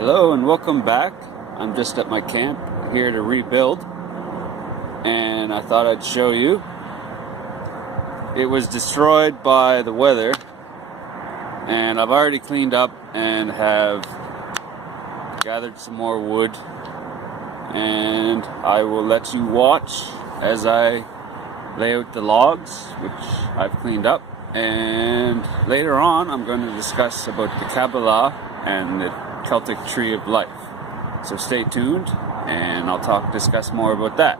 Hello and welcome back. I'm just at my camp here to rebuild, and I thought I'd show you. It was destroyed by the weather, and I've already cleaned up and have gathered some more wood, and I will let you watch as I lay out the logs, which I've cleaned up, and later on I'm going to discuss about the Kabbalah and the Celtic tree of life. So stay tuned and I'll discuss more about that.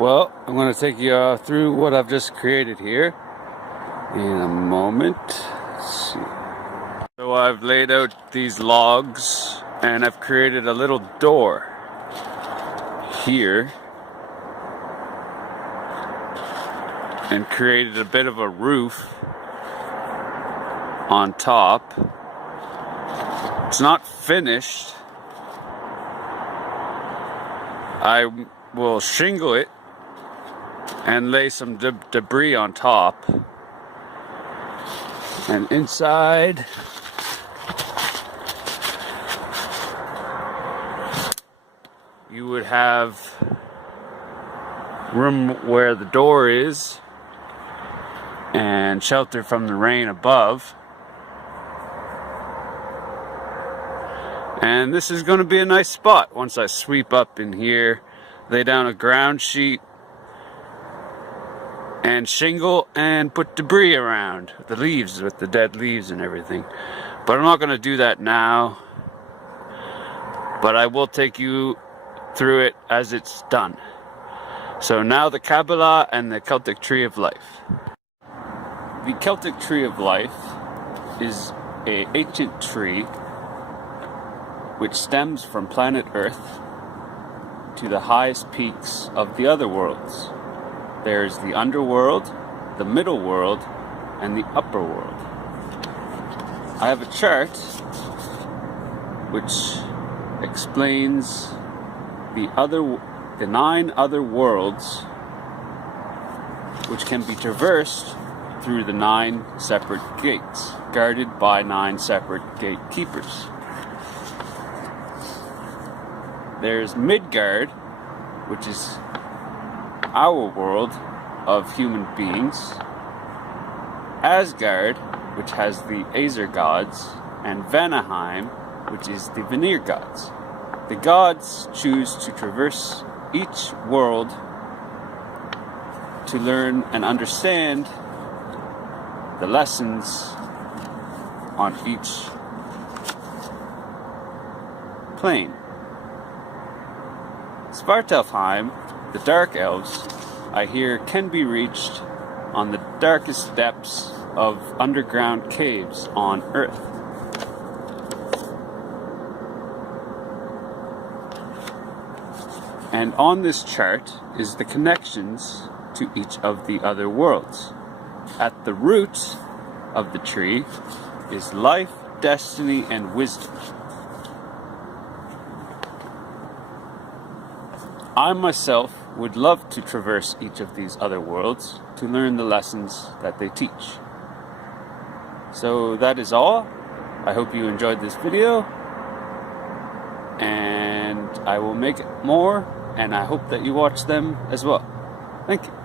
Well, I'm going to take you through what I've just created here in a moment. Let's see. So I've laid out these logs and I've created a little door here and created a bit of a roof on top. It's not finished. I will shingle it and lay some debris on top. And inside you would have room where the door is and shelter from the rain above. And this is going to be a nice spot once I sweep up in here, lay down a ground sheet and shingle and put debris around the leaves with the dead leaves and everything. But I'm not going to do that now, but I will take you through it as it's done. So now the Kabbalah and the Celtic Tree of Life. The Celtic Tree of Life is an ancient tree which stems from planet Earth to the highest peaks of the other worlds. There's the underworld, the middle world, and the upper world. I have a chart which explains the 9 other worlds which can be traversed through the 9 separate gates, guarded by 9 separate gatekeepers. There's Midgard, which is our world of human beings, Asgard, which has the Aesir gods, and Vanaheim, which is the Vanir gods. The gods choose to traverse each world to learn and understand the lessons on each plane. Svartalfheim, the Dark Elves, I hear can be reached on the darkest depths of underground caves on Earth. And on this chart is the connections to each of the other worlds. At the root of the tree is life, destiny, and wisdom. I myself would love to traverse each of these other worlds to learn the lessons that they teach. So that is all. I hope you enjoyed this video, and I will make more, and I hope that you watch them as well. Thank you.